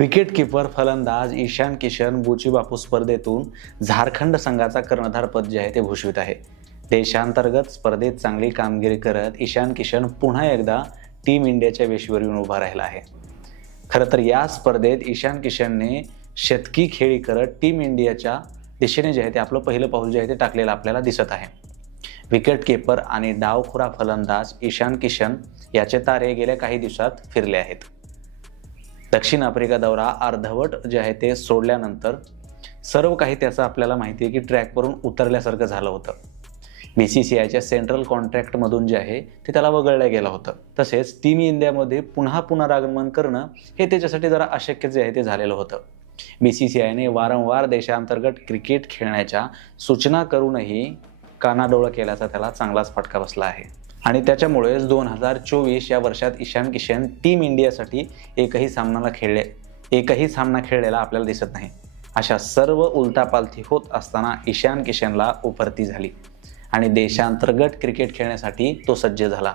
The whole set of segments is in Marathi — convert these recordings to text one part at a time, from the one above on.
विकेट किपर फलंदाज ईशान किशन बुचीबापू स्पर्धेतून झारखंड संघाचा कर्णधारपद जे आहे ते भूषवित आहे. देशांतर्गत स्पर्धेत चांगली कामगिरी करत ईशान किशन पुन्हा एकदा टीम इंडियाच्या वेशीवर येऊन उभा राहिला आहे. खरं तर या स्पर्धेत ईशान किशनने शतकी खेळी करत टीम इंडियाच्या दिशेने जे आहे ते आपलं पहिलं पाऊल जे आहे ते टाकलेलं आपल्याला दिसत आहे. विकेट किपर आणि डावखुरा फलंदाज ईशान किशन याचे तारे गेल्या काही दिवसात फिरले आहेत. दक्षिण आफ्रिका दौरा अर्धवट जे आहे ते सोडल्यानंतर सर्व काही त्याचं आपल्याला माहिती आहे की ट्रॅकवरून उतरल्यासारखं झालं होतं. बी सी सी आयच्या सेंट्रल कॉन्ट्रॅक्टमधून जे आहे ते त्याला वगळलं गेलं होतं. तसेच टीम इंडियामध्ये पुन्हा पुनरागमन करणं हे त्याच्यासाठी जरा अशक्य जे आहे ते झालेलं होतं. बी सी सी आयने वारंवार देशांतर्गत क्रिकेट खेळण्याच्या सूचना करूनही कानाडोळा केल्याचा त्याला चांगलाच फटका बसला आहे. आणि त्याच्यामुळेच दोन हजार चोवीस या वर्षात ईशान किशन टीम इंडियासाठी एकही सामनाला खेळले एकही सामना खेळलेला आपल्याला दिसत नाही. अशा सर्व उलटापालथी होत असताना ईशान किशनला उपरती झाली आणि देशांतर्गत क्रिकेट खेळण्यासाठी तो सज्ज झाला.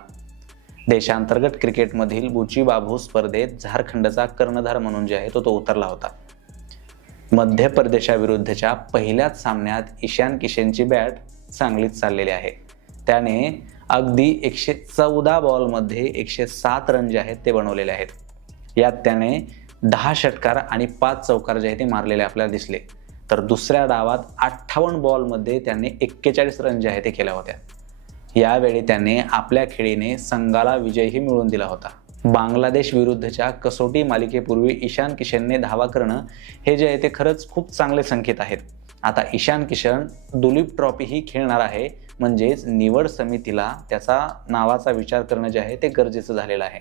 देशांतर्गत क्रिकेटमधील बुची बाबू स्पर्धेत झारखंडचा कर्णधार म्हणून जे आहे तो तो उतरला होता. मध्य प्रदेशाविरुद्धच्या पहिल्याच सामन्यात ईशान किशनची बॅट चांगलीच चाललेली आहे. त्याने अगदी एकशे चौदा बॉलमध्ये एकशे सात रन जे आहेत ते बनवलेले आहेत. यात त्याने दहा षटकार आणि पाच चौकार जे आहे ते मारलेले आपल्याला दिसले. तर दुसऱ्या डावात अठ्ठावन्न बॉलमध्ये त्यांनी एक्केचाळीस रन जे आहे ते केल्या होत्या. यावेळी त्याने आपल्या खेळीने संघाला विजयही मिळवून दिला होता. बांगलादेश विरुद्धच्या कसोटी मालिकेपूर्वी ईशान किशनने धावा करणं हे जे आहे ते खरंच खूप चांगले संकेत आहेत. आता ईशान किशन दुलीप ट्रॉफीही खेळणार आहे. म्हणजेच निवड समितीला त्याचा नावाचा विचार करणं जे आहे ते गरजेचं झालेलं आहे.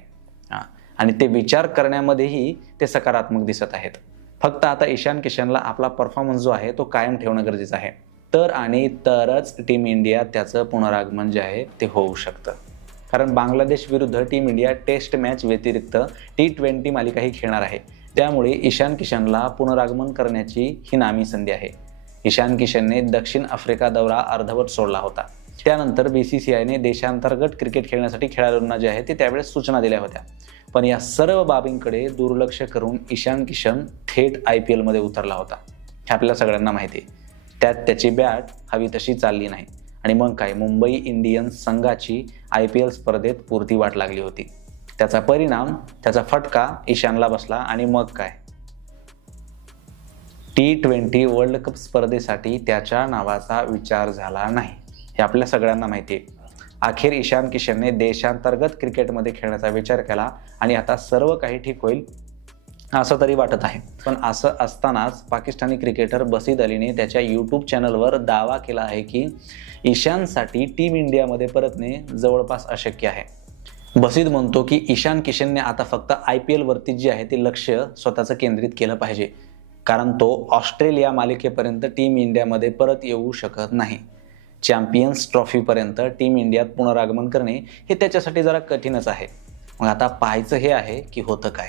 हां. आणि ते विचार करण्यामध्येही ते सकारात्मक दिसत आहेत. फक्त आता ईशान किशनला आपला परफॉर्मन्स जो आहे तो कायम ठेवणं गरजेचं आहे. तर आणि तरच टीम इंडिया त्याचं पुनरागमन जे आहे ते होऊ शकतं. कारण बांगलादेश विरुद्ध टीम इंडिया टेस्ट मॅच व्यतिरिक्त टी ट्वेंटी मालिकाही खेळणार आहे. त्यामुळे ईशान किशनला पुनरागमन करण्याची ही नामी संधी आहे. ईशान किशनने दक्षिण आफ्रिका दौरा अर्धवट सोडला होता. त्यानंतर बी सी सी आयने देशांतर्गत क्रिकेट खेळण्यासाठी खेळाडूंना जे आहे ते त्यावेळेस सूचना दिल्या होत्या. पण या सर्व बाबींकडे दुर्लक्ष करून ईशान किशन थेट आय पी एलमध्ये उतरला होता. हे आपल्या सगळ्यांना माहिती आहे. त्यात त्याची बॅट हवी तशी चालली नाही. आणि मग काय मुंबई इंडियन्स संघाची आय पी एल स्पर्धेत पुरती वाट लागली होती. त्याचा परिणाम त्याचा फटका ईशानला बसला आणि मग काय? टी ट्वेंटी वर्ल्ड कप स्पर्धेसाठी त्याच्या नावाचा विचार झाला नाही. हे आपल्या सगळ्यांना माहिती आहे. अखेर ईशान किशनने देशांतर्गत क्रिकेटमध्ये खेळण्याचा विचार केला आणि आता सर्व काही ठीक होईल असं तरी वाटत आहे. पण असं असतानाच पाकिस्तानी क्रिकेटर बसीद अलीने त्याच्या यूट्यूब चॅनलवर दावा केला आहे की ईशानसाठी टीम इंडियामध्ये परतणे जवळपास अशक्य आहे. बसीद म्हणतो की ईशान किशनने आता फक्त आय पी एलवरती जे आहे ते लक्ष स्वतःचं केंद्रित केलं पाहिजे. कारण तो ऑस्ट्रेलिया मालिकेपर्यंत टीम इंडियामध्ये परत येऊ शकत नाही. चॅम्पियन्स ट्रॉफीपर्यंत टीम इंडियात पुनरागमन करणे हे त्याच्यासाठी जरा कठीणच आहे. मग आता पाहायचं हे आहे की होतं काय.